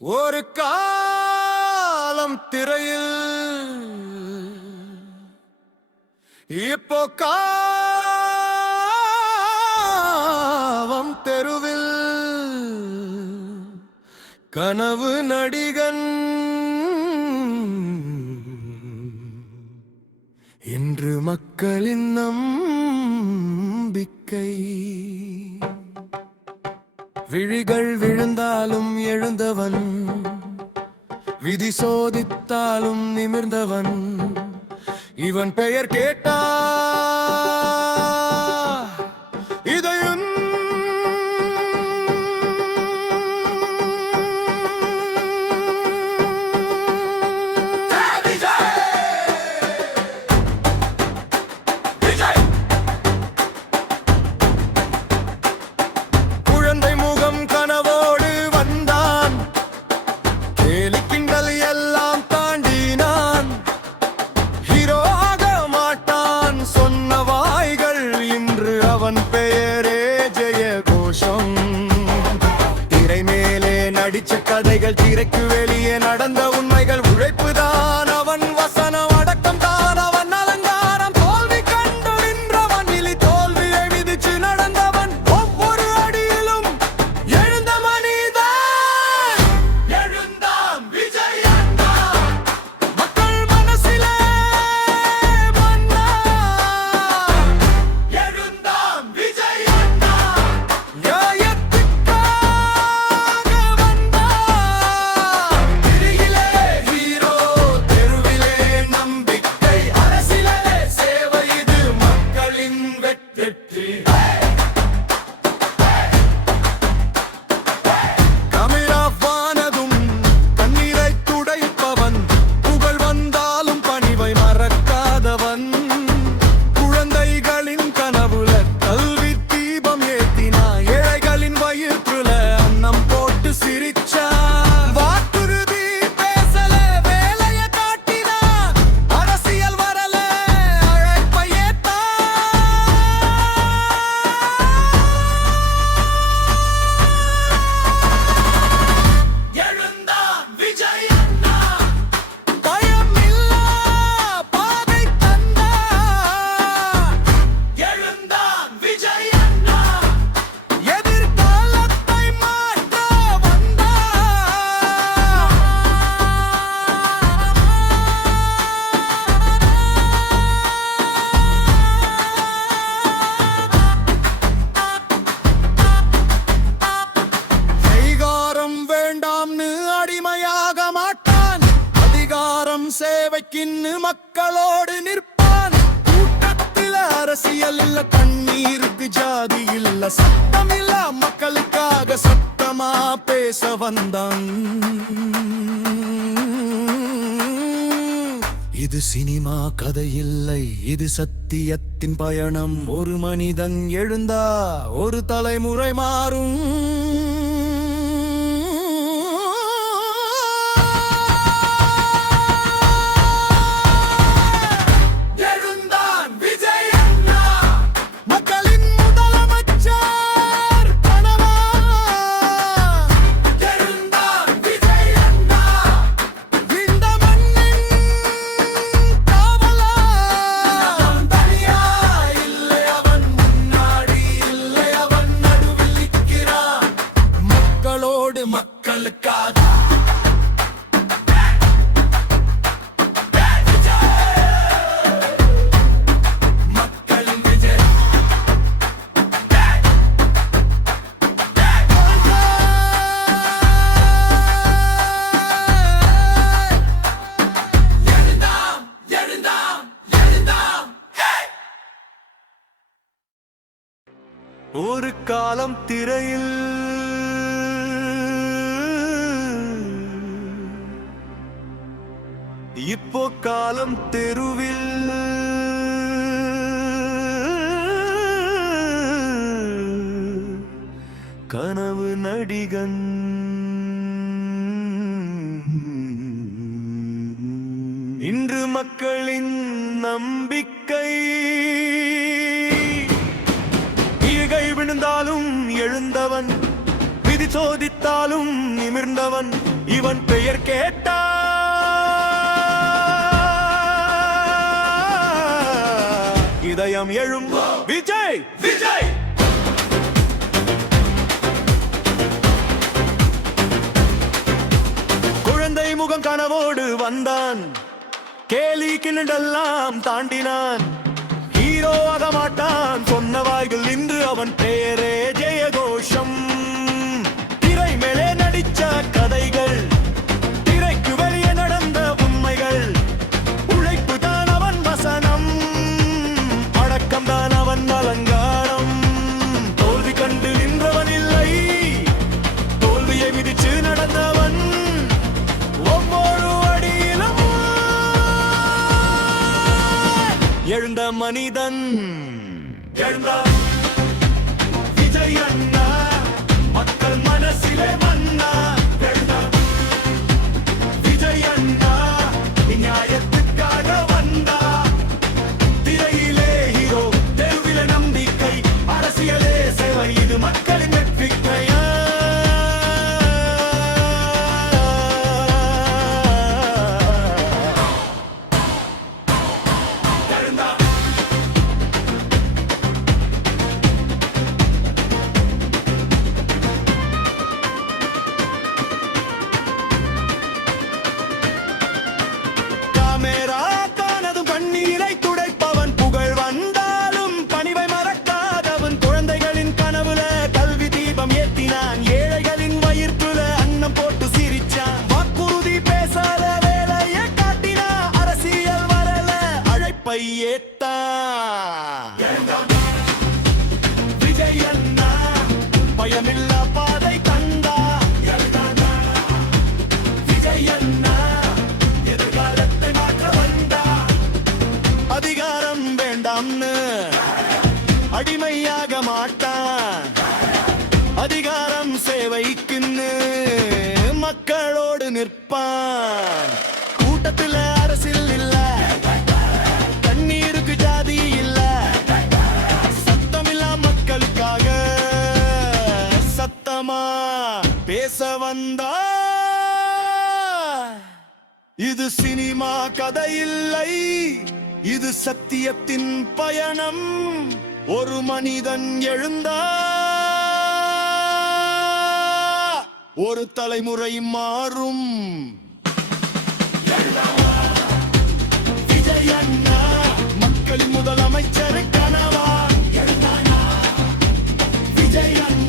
ஒரு காலம் திரையில் இப்போ காவம் தெருவில் கனவு நடிகன் இன்று மக்களின் நம்பிக்கை. விழிகள் விழுந்தாலும் எழுந்தவன், விதி சோதித்தாலும் நிமிர்ந்தவன். இவன் பெயர் கேட்டா இதயம் நடிச்ச கதைகள் திரைக்கு வெளியே நடந்த உண்மைகள். உழைப்புதான் அவன் வசனம், அடக்கம் தான் அவன் அலங்காரம். தோல்வி கண்டு நின்றவன், இலி தோல்வியை மிதிச்சு நடந்தவன். ஒவ்வொரு அடியிலும் எழுந்த மனிதன். எழுந்தாம் விஜய் அண்ணா, மக்கள் மனசிலே மன்னா. எழுந்தாம் விஜய் அண்ணா, சேவைக்கின்னு மக்களோடு நிற்பான். கூட்டத்தில் அரசியல் இல்ல, கண்ணீருக்கு ஜாதி இல்ல, சட்டம் இல்ல, மக்களுக்காக சத்தமா பேச வந்தான். இது சினிமா கதை இல்லை, இது சத்தியத்தின் பயணம். ஒரு மனிதன் எழுந்தா ஒரு தலைமுறை மாறும். மக்களுக்காக மக்களின் விஜய். எழுந்தாம் எழுந்தாம் எழுந்தாம். ஒரு காலம் திரையில் இப்போ காலம் தெருவில் கனவு நடிகன். இன்று மக்களின் நம்பிக்கை. ஈகை விழுந்தாலும் எழுந்தவன், விதி சோதித்தாலும் நிமிர்ந்தவன். இவன் பெயர் கேட்டா இதயம் எழும். விஜய் விஜய் குழந்தை முகம் கனவோடு வந்தான், கேலி கிண்டெல்லாம் தாண்டினான். ஹீரோ ஆக மாட்டான் சொன்ன வாய்கள் இன்று அவன் பெயரே ஜெயகோஷம். திரை மேலே நடிச்ச கதைகள், திரைக்கு வெளியே நடந்த உண்மைகள். உழைப்பு தான் அவன் வசனம், அடக்கம் தான் அவன் அலங்காரம். தோல்வி கண்டு நின்றவன் இல்லை, தோல்வியை மிதிச்சு நடந்தவன். ஒவ்வொரு அடியிலும் எழுந்த மனிதன். எழுந்தார் விஜய் அண்ணா, மக்கள் மனசிலே மன்னா. எழுந்தார் விஜய் அண்ணா, நியாயத்துக்காக வந்தா. திரையிலே ஹீரோ, தெருவிலே நம்பிக்கை, அரசியலே சேவை, இது மக்களின் நம்பிக்கையா. விஜய் அண்ணா பயமில்லா பாதை கண்டா. விஜய் அண்ணா எதிர்காலத்தை மாற்ற வந்தா. அதிகாரம் வேண்டாம்னு அடிமையாக மாட்டான், அதிகாரம் சேவைக்குன்னு மக்களோடு நிற்பான். கூட்டத்தில் அரசியல் இல்ல, கண்ணீருக்கு ஜாதி இல்ல, சத்தமில்லா மக்களுக்காக சத்தமா பேச வந்தா. இது சினிமா கதை இல்லை, இது சத்தியத்தின் பயணம். ஒரு மனிதன் எழுந்தா, ஒரு தலைமுறை மாறும். விஜய் அண்ணா மக்களின் முதலமைச்சர் கனவா. விஜய் அண்ணா